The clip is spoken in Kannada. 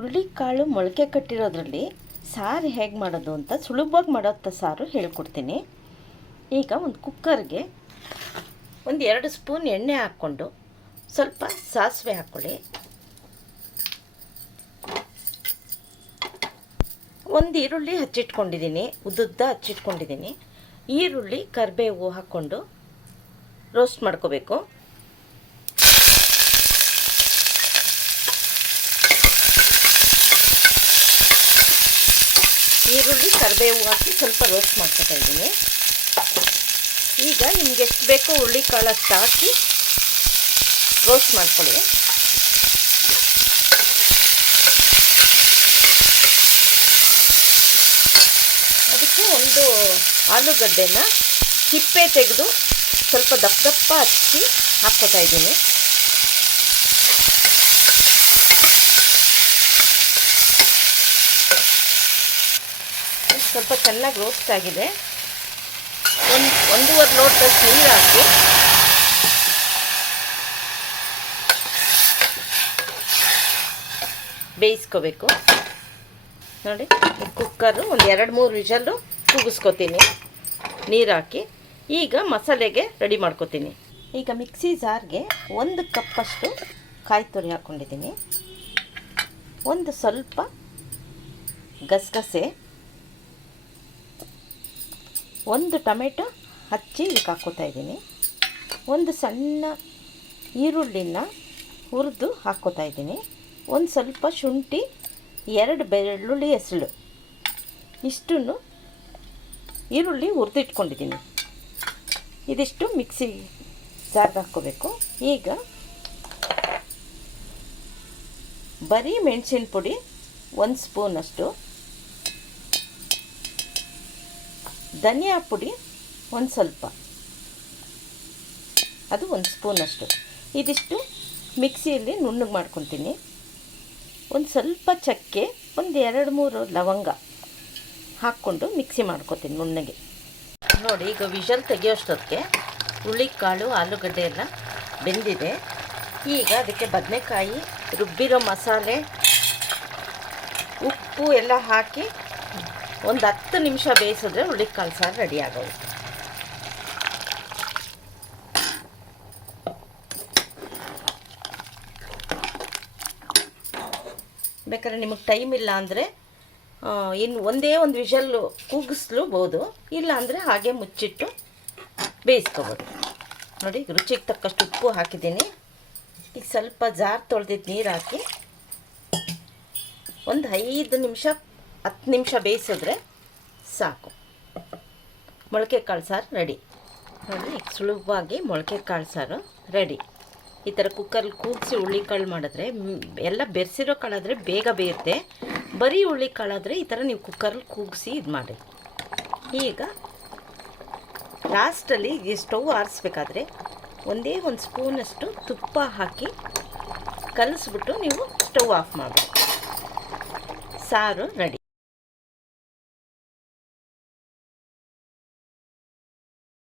ಹುರುಳಿಕಾಳು ಮೊಳಕೆ ಕಟ್ಟಿರೋದ್ರಲ್ಲಿ ಸಾರು ಹೇಗೆ ಮಾಡೋದು ಅಂತ ಸುಲಭವಾಗಿ ಮಾಡೋಂಥ ಸಾರು ಹೇಳ್ಕೊಡ್ತೀನಿ. ಈಗ ಒಂದು ಕುಕ್ಕರ್ಗೆ ಒಂದು ಎರಡು ಸ್ಪೂನ್ ಎಣ್ಣೆ ಹಾಕ್ಕೊಂಡು ಸ್ವಲ್ಪ ಸಾಸಿವೆ ಹಾಕ್ಕೊಳ್ಳಿ. ಒಂದು ಈರುಳ್ಳಿ ಹಚ್ಚಿಟ್ಕೊಂಡಿದ್ದೀನಿ, ಉದ್ದುದ್ದ ಹಚ್ಚಿಟ್ಕೊಂಡಿದ್ದೀನಿ. ಈರುಳ್ಳಿ ಕರಿಬೇವು ಹಾಕ್ಕೊಂಡು ರೋಸ್ಟ್ ಮಾಡ್ಕೋಬೇಕು. ಈರುಳ್ಳಿ, ಕರಿಬೇವು ಹಾಕಿ ಸ್ವಲ್ಪ ರೋಸ್ಟ್ ಮಾಡ್ಕೊತಾ ಇದ್ದೀನಿ. ಈಗ ನಿಮ್ಗೆ ಎಷ್ಟು ಬೇಕೋ ಹುರುಳಿ ಕಾಳು ಅಷ್ಟು ಹಾಕಿ ರೋಸ್ಟ್ ಮಾಡ್ಕೊಳ್ಳಿ. ಅದಕ್ಕೆ ಒಂದು ಆಲೂಗಡ್ಡೆನ ಸಿಪ್ಪೆ ತೆಗೆದು ಸ್ವಲ್ಪ ದಪ್ಪ ದಪ್ಪ ಹಚ್ಚಿ ಹಾಕ್ಕೋತಾ ಇದ್ದೀನಿ. ಸ್ವಲ್ಪ ಚೆನ್ನಾಗಿ ರೋಸ್ಟ್ ಆಗಿದೆ. ಒಂದು ಒಂದೂವರೆ ಲೋಟದಷ್ಟು ನೀರು ಹಾಕಿ. ಬೇಯಿಸ್ಕೋಬೇಕು. ನೋಡಿ ಕುಕ್ಕರು ಒಂದು ಎರಡು ಮೂರು ವಿಷಲ್ಲು ಕೂಗಿಸ್ಕೊತೀನಿ. ನೀರು ಹಾಕಿ. ಈಗ ಮಸಾಲೆಗೆ ರೆಡಿ ಮಾಡ್ಕೋತೀನಿ. ಈಗ ಮಿಕ್ಸಿ ಜಾರ್ಗೆ ಒಂದು ಕಪ್ಪಷ್ಟು ಕಾಯಿ ತುರಿ ಹಾಕ್ಕೊಂಡಿದ್ದೀನಿ ಒಂದು ಸ್ವಲ್ಪ ಗಸಗಸೆ. ಒಂದು ಟೊಮೆಟೊ ಹಚ್ಚಿ ಇದಕ್ಕೆ ಹಾಕ್ಕೋತಾ ಇದ್ದೀನಿ. ಒಂದು ಸಣ್ಣ ಈರುಳ್ಳಿನ ಹುರಿದು ಹಾಕ್ಕೋತಾ ಇದ್ದೀನಿ. ಒಂದು ಸ್ವಲ್ಪ ಶುಂಠಿ, ಎರಡು ಬೆಳ್ಳುಳ್ಳಿ ಹೆಸಳು. ಇಷ್ಟನ್ನು ಈರುಳ್ಳಿ ಹುರಿದಿಟ್ಕೊಂಡಿದ್ದೀನಿ. ಇದಿಷ್ಟು ಮಿಕ್ಸಿ ಜಾರ್ಗೆ ಹಾಕ್ಕೋಬೇಕು. ಈಗ ಬರೀ ಮೆಣಸಿನ ಪುಡಿ ಒಂದು ಸ್ಪೂನಷ್ಟು ಧನಿಯಾ ಪುಡಿ ಒಂದು ಸ್ವಲ್ಪ. ಅದು ಒಂದು ಸ್ಪೂನಷ್ಟು ಇದಿಷ್ಟು ಮಿಕ್ಸಿಯಲ್ಲಿ ನುಣ್ಣಗೆ ಮಾಡ್ಕೊತೀನಿ. ಒಂದು ಸ್ವಲ್ಪ ಚಕ್ಕೆ, ಒಂದು ಎರಡು ಮೂರು ಲವಂಗ ಹಾಕ್ಕೊಂಡು ಮಿಕ್ಸಿ ಮಾಡ್ಕೊತೀನಿ ನುಣ್ಣಗೆ. ನೋಡಿ, ಈಗ ವಿಷಲ್ ತೆಗಿಯೋಷ್ಟೊತ್ತಿಗೆ ಹುಳಿಕಾಳು ಆಲೂಗಡ್ಡೆ ಎಲ್ಲ ಬೆಂದಿದೆ. ಈಗ ಅದಕ್ಕೆ ಬದನೆಕಾಯಿ, ರುಬ್ಬಿರೋ ಮಸಾಲೆ, ಉಪ್ಪು ಎಲ್ಲ ಹಾಕಿ ಒಂದು ಹತ್ತು ನಿಮಿಷ ಬೇಯಿಸಿದ್ರೆ ಹುಳಿಕಾಳು ಸಾರು ರೆಡಿ ಆಗೋಗುತ್ತೆ ಬೇಕಾದ್ರೆ ನಿಮಗೆ ಟೈಮ್ ಇಲ್ಲ ಅಂದರೆ ಇನ್ನು ಒಂದೇ ಒಂದು ವಿಷಲ್ಲು ಇಲ್ಲ ಅಂದರೆ ಹಾಗೆ ಮುಚ್ಚಿಟ್ಟು ಬೇಯಿಸ್ಕೋಬೋದು. ನೋಡಿ, ರುಚಿಗೆ ತಕ್ಕಷ್ಟು ಉಪ್ಪು ಹಾಕಿದ್ದೀನಿ. ಈಗ ಸ್ವಲ್ಪ ಜಾರ್ ತೊಳೆದಿದ್ದು ನೀರು ಹಾಕಿ ಒಂದು ಐದು ನಿಮಿಷ ಹತ್ತು ನಿಮಿಷ ಬೇಯಿಸಿದ್ರೆ ಸಾಕು. ಮೊಳಕೆ ಕಾಳು ಸಾರು ರೆಡಿ. ನೋಡಿ ಸುಲಭವಾಗಿ ಮೊಳಕೆ ಕಾಳು ಸಾರು ರೆಡಿ. ಈ ಥರ ಕುಕ್ಕರ್ಲಿ ಕೂಗಿಸಿ ಹುಳ್ಳಿಕಾಳು ಮಾಡಿದ್ರೆ ಮ್, ಎಲ್ಲ ಬೆರೆಸಿರೋ ಕಾಳಾದರೆ ಬೇಗ ಬೇಯುತ್ತೆ. ಬರೀ ಹುಳ್ಳಿಕಾಳಾದರೆ ಈ ಥರ ನೀವು ಕುಕ್ಕರ್ಲಿ ಕೂಗಿಸಿ ಇದು ಮಾಡಿ. ಈಗ ಲಾಸ್ಟಲ್ಲಿ ಈ ಸ್ಟವ್ ಆರಿಸ್ಬೇಕಾದ್ರೆ ಒಂದೇ ಒಂದು ಸ್ಪೂನಷ್ಟು ತುಪ್ಪ ಹಾಕಿ ಕಲಿಸ್ಬಿಟ್ಟು ನೀವು ಸ್ಟವ್ ಆಫ್ ಮಾಡಬೇಕು ಸಾರು ರೆಡಿ.